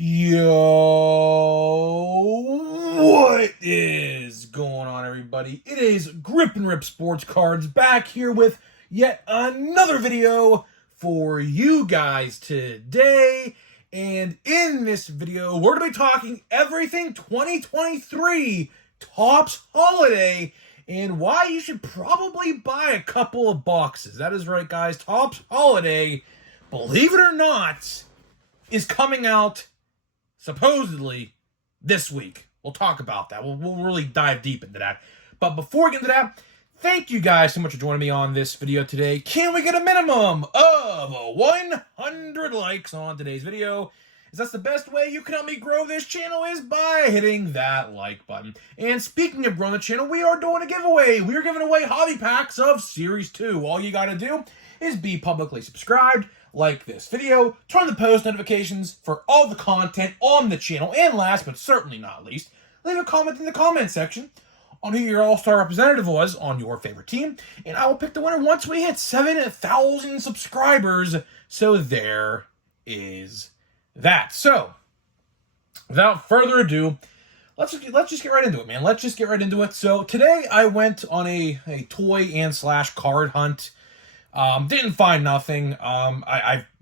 Yo, what is going on, everybody? It is Grip and Rip Sports Cards back here with yet another video for you guys today. And in this video, we're going to be talking everything 2023 Topps Holiday and why you should probably buy a couple of boxes. That is right, guys. Topps Holiday, believe it or not, is coming out supposedly this week. We'll talk about that. We'll really dive deep into that. But before we get into that, thank you guys so much for joining me on this video today. Can we get a minimum of 100 likes on today's video? As that's the best way you can help me grow this channel is by hitting that like button. And speaking of growing the channel, we are doing a giveaway. We are giving away hobby packs of Series 2. All you gotta do is be publicly subscribed, like this video, turn the post notifications for all the content on the channel, and last but certainly not least, leave a comment in the comment section on who your all-star representative was on your favorite team, and I will pick the winner once we hit 7,000 subscribers. So there is that. So, without further ado, let's just get right into it, man. Let's just get right into it. So today I went on a toy and / card hunt. Didn't find nothing.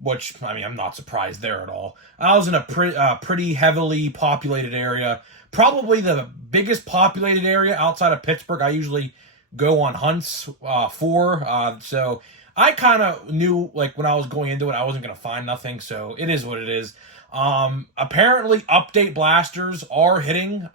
Which I'm not surprised there at all. I was in a pretty heavily populated area, probably the biggest populated area outside of Pittsburgh. I usually go on hunts for. So I kind of knew, like, when I was going into it, I wasn't gonna find nothing. So it is what it is. Apparently, update blasters are hitting.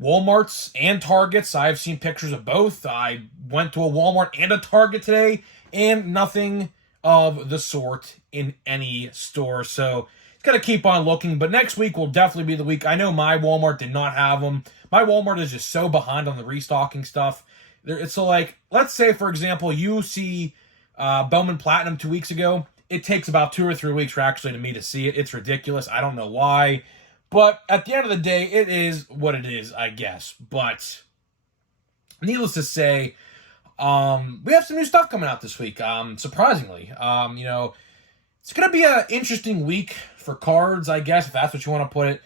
Walmarts and Targets. I've seen pictures of both. I went to a Walmart and a Target today, and nothing of the sort in any store. So it's got to keep on looking. But next week will definitely be the week. I know my Walmart did not have them. My Walmart is just so behind on the restocking stuff. It's so, like, let's say, for example, you see Bowman Platinum 2 weeks ago. It takes about 2 or 3 weeks for me to see it. It's ridiculous. I don't know why. But at the end of the day, it is what it is, I guess. But needless to say, we have some new stuff coming out this week. Surprisingly, it's gonna be an interesting week for cards, I guess, if that's what you want to put it.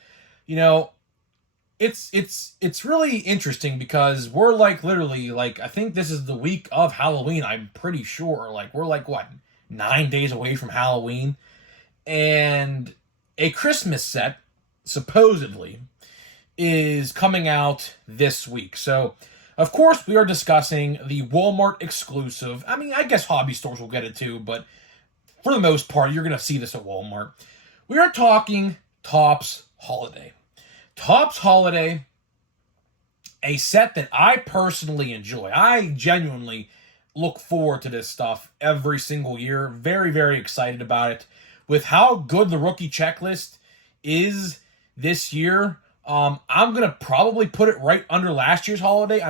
It's really interesting because we're literally I think this is the week of Halloween. I'm pretty sure. We're 9 days away from Halloween, and a Christmas set supposedly is coming out this week. So, of course, we are discussing the Walmart exclusive. I guess hobby stores will get it too, but for the most part, you're going to see this at Walmart. We are talking Topps Holiday. Topps Holiday, a set that I personally enjoy. I genuinely look forward to this stuff every single year. Very, very excited about it. With how good the rookie checklist is this year, I'm going to probably put it right under last year's Holiday.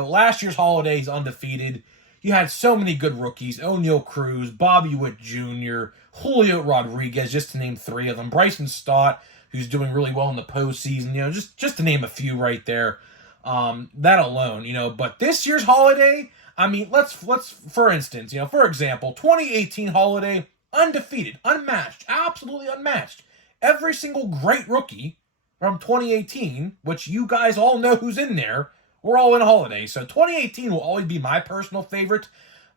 Last year's Holiday is undefeated. You had so many good rookies. O'Neal Cruz, Bobby Witt Jr., Julio Rodriguez, just to name 3 of them. Bryson Stott, who's doing really well in the postseason. Just to name a few right there. That alone, But this year's Holiday, let's for instance, for example, 2018 Holiday, undefeated, unmatched, absolutely unmatched. Every single great rookie from 2018, which you guys all know who's in there, we're all in Holiday. So 2018 will always be my personal favorite.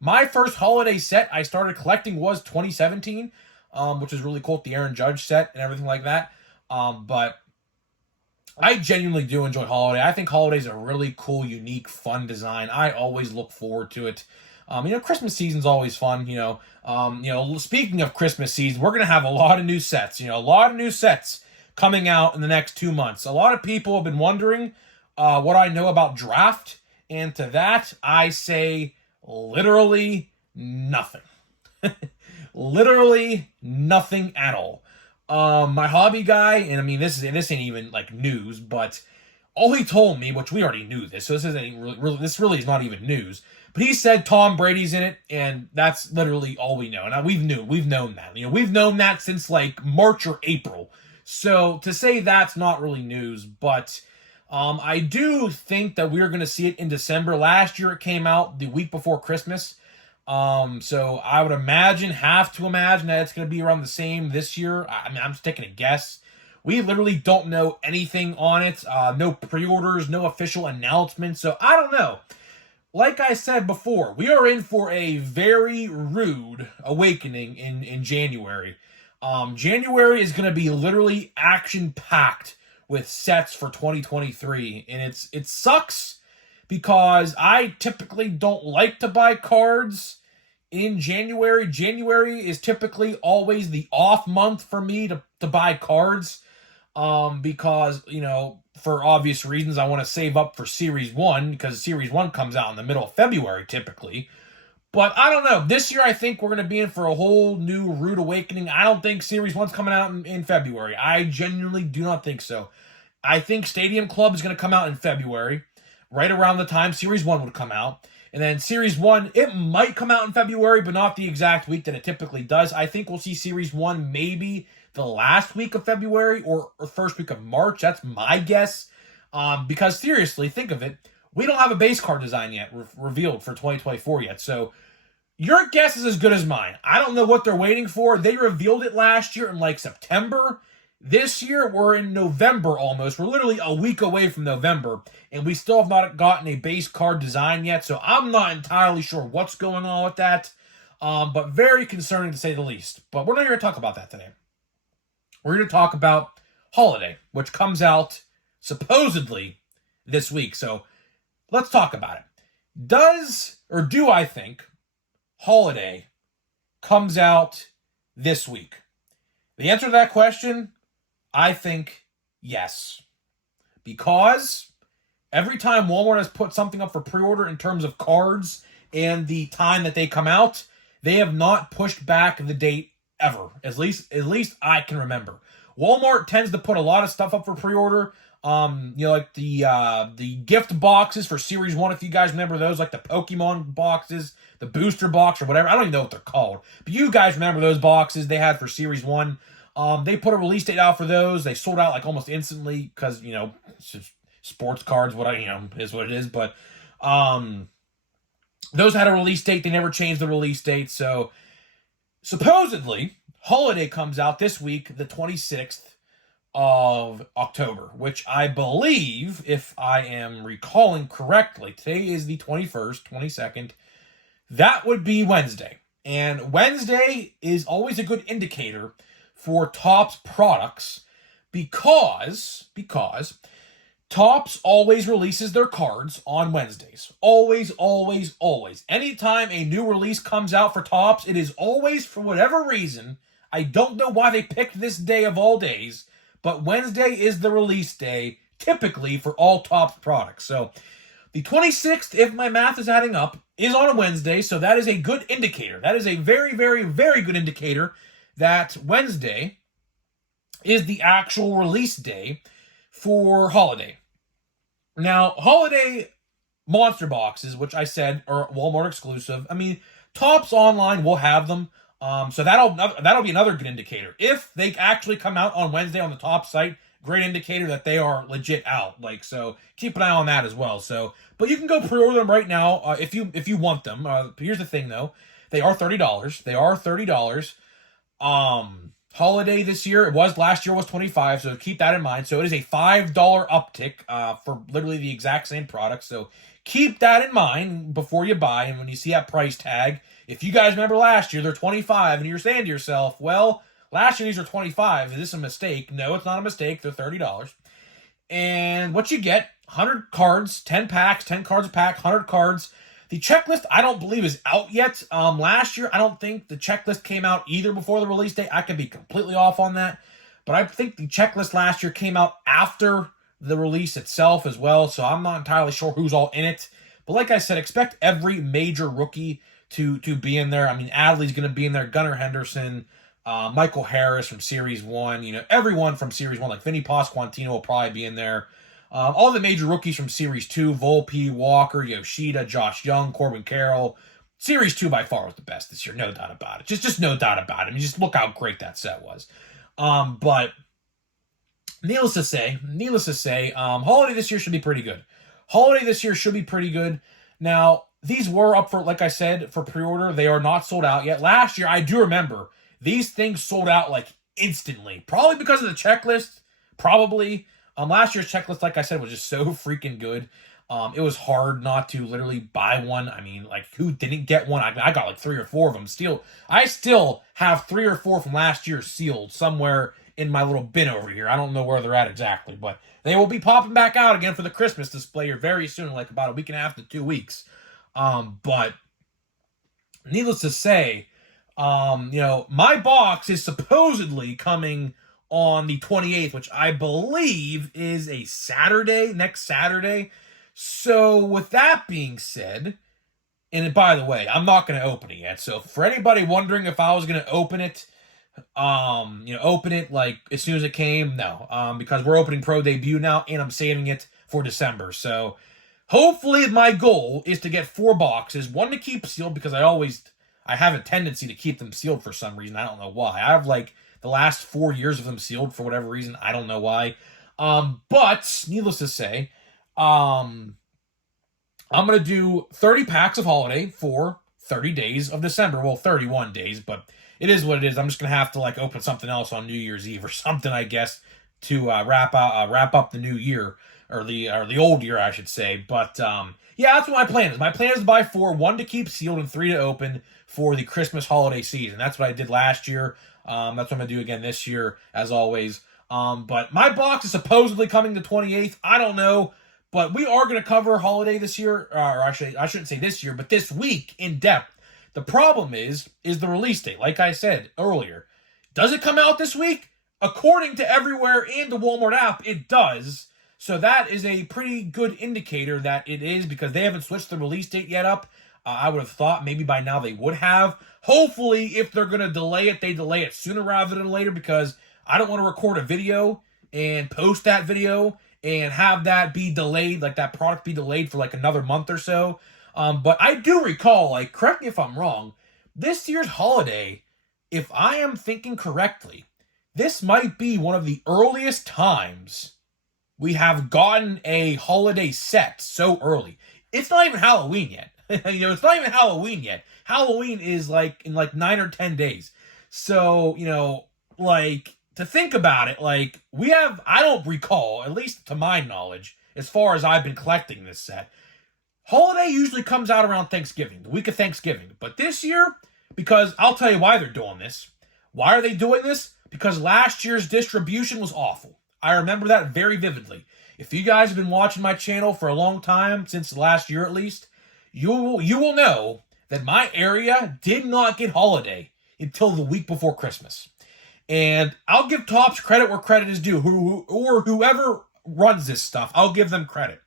My first Holiday set I started collecting was 2017, which is really cool, the Aaron Judge set and everything like that. But I genuinely do enjoy Holiday. I think Holiday is a really cool, unique, fun design. I always look forward to it. Christmas season's always fun. Speaking of Christmas season, we're gonna have a lot of new sets. A lot of new sets coming out in the next 2 months. A lot of people have been wondering what I know about draft, and to that I say literally nothing. Literally nothing at all. My hobby guy, and this ain't even news, but all he told me, which we already knew this, so this really is not even news. But he said Tom Brady's in it, and that's literally all we know. And we've known that. We've known that since March or April. So to say that's not really news, but I do think that we're going to see it in December. Last year it came out the week before Christmas. So I would have to imagine that it's going to be around the same this year. I'm just taking a guess. We literally don't know anything on it. No pre-orders, no official announcements. So I don't know. Like I said before, we are in for a very rude awakening in January. January is going to be literally action-packed with sets for 2023, and it sucks because I typically don't like to buy cards in January. January is typically always the off month for me to buy cards, because, for obvious reasons, I want to save up for Series 1, because Series 1 comes out in the middle of February, typically. But I don't know. This year, I think we're going to be in for a whole new rude awakening. I don't think Series 1's coming out in February. I genuinely do not think so. I think Stadium Club is going to come out in February, right around the time Series 1 would come out. And then Series 1, it might come out in February, but not the exact week that it typically does. I think we'll see Series 1 maybe the last week of February or first week of March. That's my guess. Because seriously, think of it. We don't have a base card design yet revealed for 2024 yet. So your guess is as good as mine. I don't know what they're waiting for. They revealed it last year in like September. This year, we're in November almost. We're literally a week away from November, and we still have not gotten a base card design yet, so I'm not entirely sure what's going on with that, but very concerning to say the least. But we're not here to talk about that today. We're here to talk about Holiday, which comes out supposedly this week, so let's talk about it. Do I think Holiday comes out this week? The answer to that question, I think yes. Because every time Walmart has put something up for pre-order in terms of cards and the time that they come out, they have not pushed back the date ever. At least I can remember. Walmart tends to put a lot of stuff up for pre-order. Like the gift boxes for Series 1, if you guys remember those, like the Pokemon boxes, the booster box or whatever. I don't even know what they're called. But you guys remember those boxes they had for Series 1. They put a release date out for those. They sold out like almost instantly because, it's just sports cards, is what it is. But those had a release date. They never changed the release date. So supposedly, Holiday comes out this week, the 26th of October, which I believe, if I am recalling correctly, today is the 21st, 22nd. That would be Wednesday. And Wednesday is always a good indicator for Topps products because Topps always releases their cards on Wednesdays. Always, always, always. Anytime a new release comes out for Topps, it is always, for whatever reason, I don't know why they picked this day of all days, but Wednesday is the release day, typically, for all Topps products. So the 26th, if my math is adding up, is on a Wednesday, so that is a good indicator. That is a very, very, very good indicator that Wednesday is the actual release day for Holiday. Now, Holiday monster boxes, which I said are Walmart exclusive. I mean, Topps Online will have them. So that'll be another good indicator. If they actually come out on Wednesday on the Topps site, great indicator that they are legit out. So keep an eye on that as well. So, but you can go pre-order them right now if you want them. Here's the thing though, they are $30. They are $30. Holiday this year, last year was $25, so keep that in mind. So it is a $5 uptick for literally the exact same product. So keep that in mind before you buy. And when you see that price tag, if you guys remember last year, they're $25, and you're saying to yourself, well, last year these were $25. Is this a mistake? No, it's not a mistake. They're $30. And what you get, 100 cards, 10 packs, 10 cards a pack, 100 cards. The checklist, I don't believe, is out yet. Last year, I don't think the checklist came out either before the release date. I could be completely off on that. But I think the checklist last year came out after the release itself as well. So I'm not entirely sure who's all in it. But like I said, expect every major rookie to be in there. I mean, Adley's going to be in there. Gunnar Henderson, Michael Harris from Series 1. Everyone from Series 1, like Vinny Pasquantino will probably be in there. All the major rookies from Series 2, Volpe, Walker, Yoshida, Josh Young, Corbin Carroll. Series 2 by far was the best this year, no doubt about it. Just no doubt about it. I mean, just look how great that set was. But needless to say, Holiday this year should be pretty good. Now, these were up for, like I said, for pre-order. They are not sold out yet. Last year, I do remember, these things sold out like instantly. Probably because of the checklist. Probably. Last year's checklist, like I said, was just so freaking good. It was hard not to literally buy one. I mean, like, who didn't get one? I got like 3 or 4 of them. I still have 3 or 4 from last year sealed somewhere in my little bin over here. I don't know where they're at exactly, but they will be popping back out again for the Christmas display here very soon, like about a week and a half to 2 weeks. But needless to say, my box is supposedly coming on the 28th, which I believe is a Saturday, next Saturday. So with that being said, and by the way, I'm not going to open it yet. So for anybody wondering if I was going to open it, open it like as soon as it came, no, because we're opening Pro Debut now, and I'm saving it for December. So hopefully my goal is to get 4 boxes, one to keep sealed because I have a tendency to keep them sealed for some reason. I don't know why. I have like the last 4 years of them sealed for whatever reason. I don't know why. But needless to say, I'm going to do 30 packs of Holiday for 30 days of December. Well, 31 days, but it is what it is. I'm just going to have to like open something else on New Year's Eve or something, I guess, to wrap up the new year, or the old year, I should say. But yeah, that's what my plan is. My plan is to buy 4, 1 to keep sealed and 3 to open for the Christmas holiday season. That's what I did last year. That's what I'm going to do again this year, as always. But my box is supposedly coming the 28th. I don't know. But we are going to cover Holiday this year, or actually, I shouldn't say this year, but this week in depth. The problem is the release date. Like I said earlier, does it come out this week? According to everywhere and the Walmart app, it does. So that is a pretty good indicator that it is, because they haven't switched the release date yet up. I would have thought maybe by now they would have. Hopefully, if they're going to delay it, they delay it sooner rather than later, because I don't want to record a video and post that video and have that be delayed, like that product be delayed for like another month or so. But I do recall, like, correct me if I'm wrong, this year's Holiday, if I am thinking correctly, this might be one of the earliest times we have gotten a holiday set so early. It's not even Halloween yet. It's not even Halloween yet. Halloween is like in like 9 or 10 days. So, like, to think about it, like, I don't recall, at least to my knowledge, as far as I've been collecting this set, Holiday usually comes out around Thanksgiving, the week of Thanksgiving. But this year, because I'll tell you why they're doing this. Why are they doing this? Because last year's distribution was awful. I remember that very vividly. If you guys have been watching my channel for a long time, since last year at least, you will know that my area did not get Holiday until the week before Christmas. And I'll give Topps credit where credit is due, or whoever runs this stuff, I'll give them credit.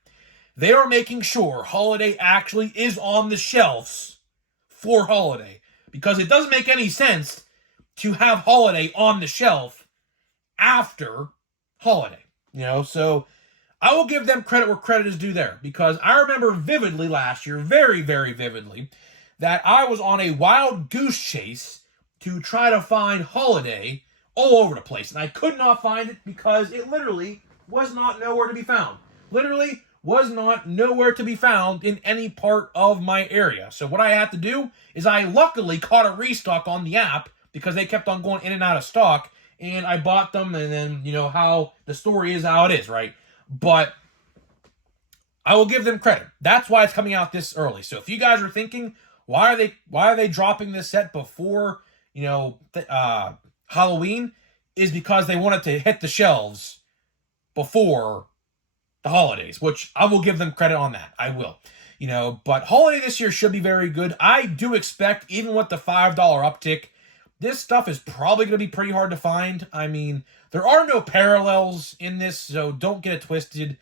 They are making sure Holiday actually is on the shelves for Holiday, because it doesn't make any sense to have Holiday on the shelf after Holiday. So I will give them credit where credit is due there, because I remember vividly last year, very, very vividly, that I was on a wild goose chase to try to find Holiday all over the place, and I could not find it because it literally was not nowhere to be found. Literally was not nowhere to be found in any part of my area. So what I had to do is I luckily caught a restock on the app, because they kept on going in and out of stock, and I bought them, and then, how the story is how it is, right? But I will give them credit. That's why it's coming out this early. So if you guys are thinking, why are they dropping this set before, Halloween, is because they wanted to hit the shelves before the holidays, which I will give them credit on that. I will. But Holiday this year should be very good. I do expect, even with the $5 uptick, this stuff is probably going to be pretty hard to find. I mean, there are no parallels in this, so don't get it twisted.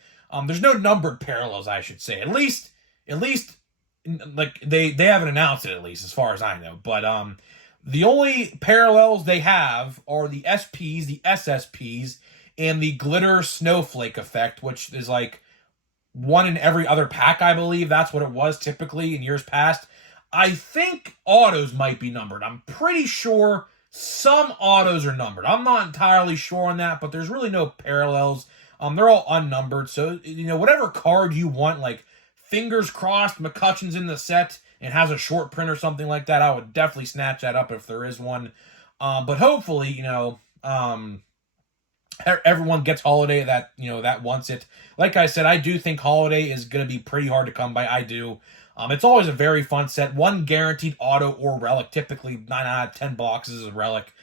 There's no numbered parallels, I should say. At least, like, they haven't announced it, at least, as far as I know. But the only parallels they have are the SPs, the SSPs, and the glitter snowflake effect, which is like one in every other pack, I believe. That's what it was typically in years past. I think autos might be numbered. I'm pretty sure some autos are numbered. I'm not entirely sure on that, but there's really no parallels. They're all unnumbered. So, whatever card you want, like, fingers crossed McCutcheon's in the set and has a short print or something like that, I would definitely snatch that up if there is one. But hopefully, everyone gets Holiday that, that wants it. Like I said, I do think Holiday is going to be pretty hard to come by. I do. It's always a very fun set. One guaranteed auto or relic. Typically 9 out of 10 boxes is a relic.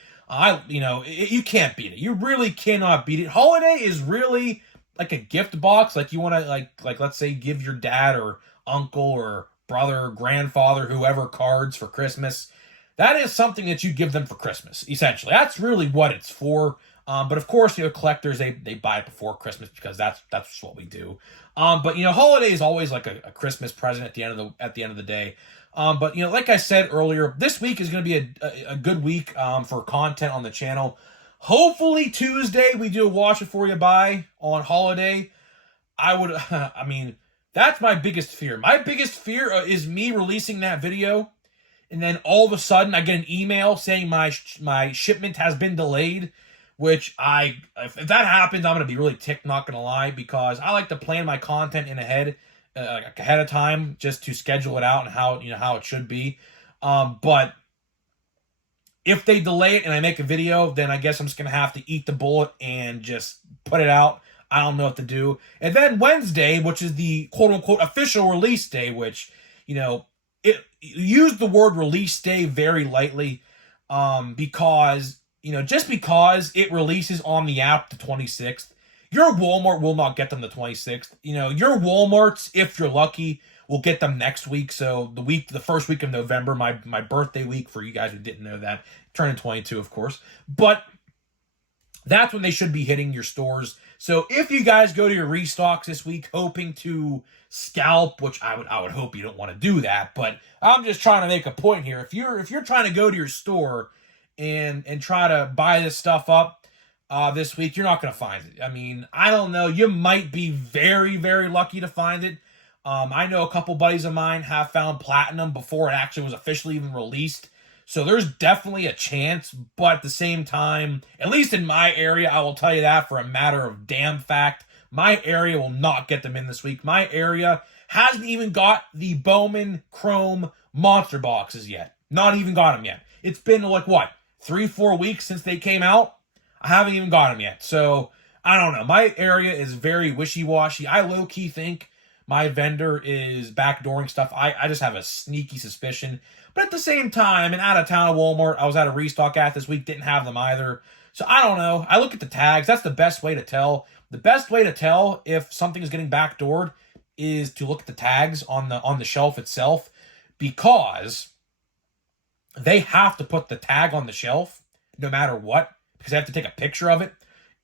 You can't beat it. You really cannot beat it. Holiday is really like a gift box. Like you want to like let's say give your dad or uncle or brother or grandfather, whoever, cards for Christmas. That is something that you give them for Christmas, essentially. That's really what it's for. But of course, collectors, they buy it before Christmas because that's what we do. But Holiday is always like a Christmas present at the end of the day. But like I said earlier, this week is going to be a good week for content on the channel. Hopefully Tuesday we do a watch before you buy on Holiday. I mean, that's my biggest fear. My biggest fear is me releasing that video, and then all of a sudden I get an email saying my shipment has been delayed. Which if that happens, I'm gonna be really ticked. Not gonna lie, because I like to plan my content ahead of time, just to schedule it out and how it should be. But if they delay it and I make a video, then I guess I'm just gonna have to eat the bullet and just put it out. I don't know what to do. And then Wednesday, which is the quote unquote official release day, which it used the word release day very lightly, because. Just because it releases on the app the 26th, your Walmart will not get them the 26th. Your Walmarts, if you're lucky, will get them next week. So the first week of November, my birthday week, for you guys who didn't know that, turning 22, of course. But that's when they should be hitting your stores. So if you guys go to your restocks this week hoping to scalp, which I would hope you don't want to do that, but I'm just trying to make a point here. If you're trying to go to your store and try to buy this stuff up this week, you're not going to find it. I mean, I don't know. You might be very, very lucky to find it. I know a couple buddies of mine have found Platinum before it actually was officially even released. So there's definitely a chance, but at the same time, at least in my area, I will tell you that for a matter of damn fact, my area will not get them in this week. My area hasn't even got the Bowman Chrome Monster boxes yet. Not even got them yet. It's been like, what, 3-4 weeks since they came out? I haven't even got them yet. So, I don't know. My area is very wishy-washy. I low-key think my vendor is backdooring stuff. I just have a sneaky suspicion. But at the same time, an out-of-town Walmart I was at a restock at this week didn't have them either. So, I don't know. I look at the tags. That's the best way to tell. The best way to tell if something is getting backdoored is to look at the tags on the shelf itself, because they have to put the tag on the shelf no matter what, because they have to take a picture of it.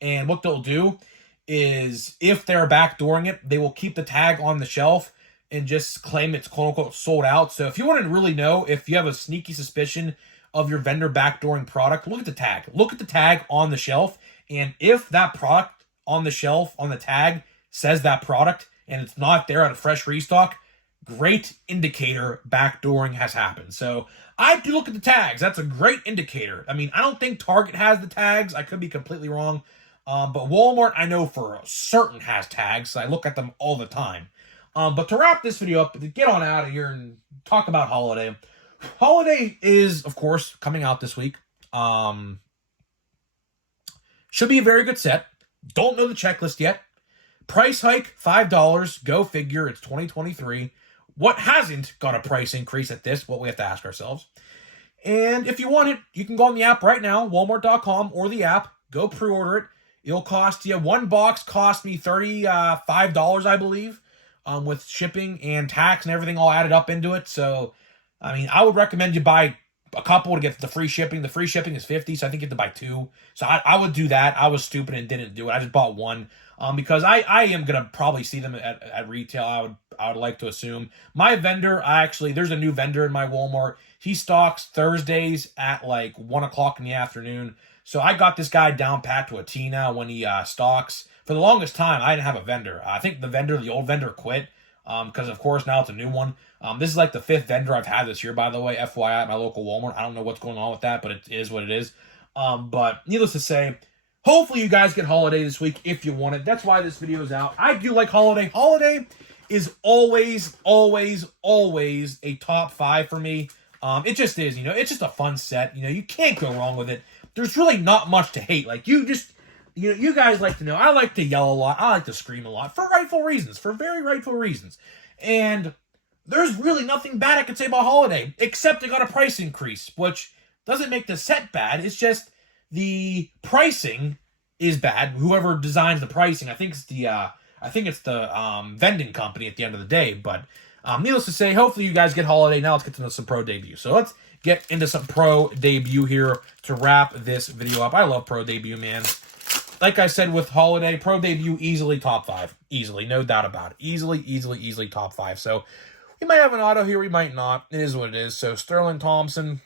And what they'll do is, if they're backdooring it, they will keep the tag on the shelf and just claim it's quote-unquote sold out. So if you want to really know if you have a sneaky suspicion of your vendor backdooring product, look at the tag. Look at the tag on the shelf, and if that product on the shelf, on the tag, says that product, and it's not there at a fresh restock, great indicator backdooring has happened. So I do look at the tags. That's a great indicator. I mean, I don't think Target has the tags. I could be completely wrong. But Walmart, I know for certain, has tags. So I look at them all the time. But to wrap this video up, to get on out of here and talk about Holiday. Holiday is, of course, coming out this week. Should be a very good set. Don't know the checklist yet. Price hike, $5. Go figure, it's 2023. What hasn't got a price increase at this? What we have to ask ourselves. And if you want it, you can go on the app right now, walmart.com, or the app. Go pre-order it. It'll cost you, one box cost me $35, I believe, with shipping and tax and everything all added up into it. So, I mean, I would recommend you buy a couple to get the free shipping. The free shipping is $50, so I think you have to buy 2. So I would do that. I was stupid and didn't do it. I just bought 1. Because I am going to probably see them at retail, I would like to assume. My vendor, there's a new vendor in my Walmart. He stocks Thursdays at like 1 o'clock in the afternoon. So I got this guy down pat to a T now when he stocks. For the longest time, I didn't have a vendor. I think the old vendor quit, because of course now it's a new one. This is like the 5th vendor I've had this year, by the way, FYI, at my local Walmart. I don't know what's going on with that, but it is what it is. But needless to say, hopefully you guys get Holiday this week if you want it. That's why this video is out. I do like Holiday. Holiday is always, always, always a top 5 for me. It just is, it's just a fun set. You can't go wrong with it. There's really not much to hate. Like, you you guys like to know, I like to yell a lot. I like to scream a lot for rightful reasons, for very rightful reasons. And there's really nothing bad I could say about Holiday, except it got a price increase, which doesn't make the set bad. It's just the pricing is bad. Whoever designs the pricing, I think it's the vending company at the end of the day. But needless to say, hopefully you guys get Holiday. Now let's get to some pro debut. So let's get into some pro debut here to wrap this video up. I love pro debut, man. Like I said with Holiday, pro debut easily top 5. Easily, no doubt about it. Easily top 5. So we might have an auto here, we might not. It is what it is. So Sterling Thompson,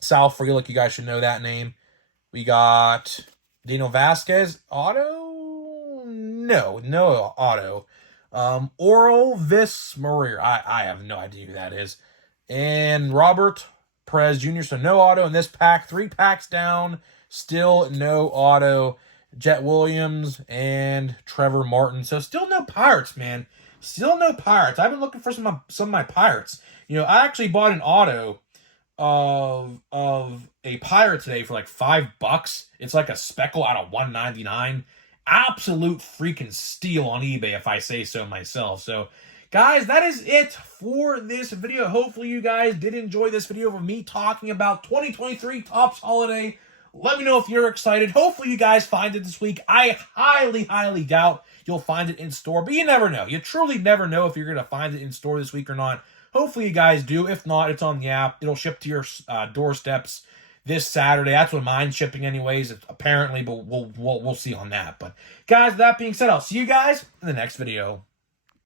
Sal Frelick, you guys should know that name. We got Daniel Vasquez, auto? No auto. Oral Vismarir, I have no idea who that is. And Robert Perez Jr., so no auto in this pack. 3 packs down, still no auto. Jet Williams and Trevor Martin. So still no Pirates, man. Still no Pirates. I've been looking for some of my Pirates. I actually bought an auto of a Pirate today for like $5. It's like a speckle out of 199. Absolute freaking steal on eBay, if I say so myself. So, guys, that is it for this video. Hopefully you guys did enjoy this video of me talking about 2023 Topps Holiday. Let me know if you're excited. Hopefully you guys find it this week. I highly doubt you'll find it in store, but you never know. You truly never know if you're going to find it in store this week or not. Hopefully you guys do. If not, it's on the app. It'll ship to your doorsteps this Saturday. That's when mine's shipping anyways, apparently, but we'll see on that. But guys, that being said, I'll see you guys in the next video.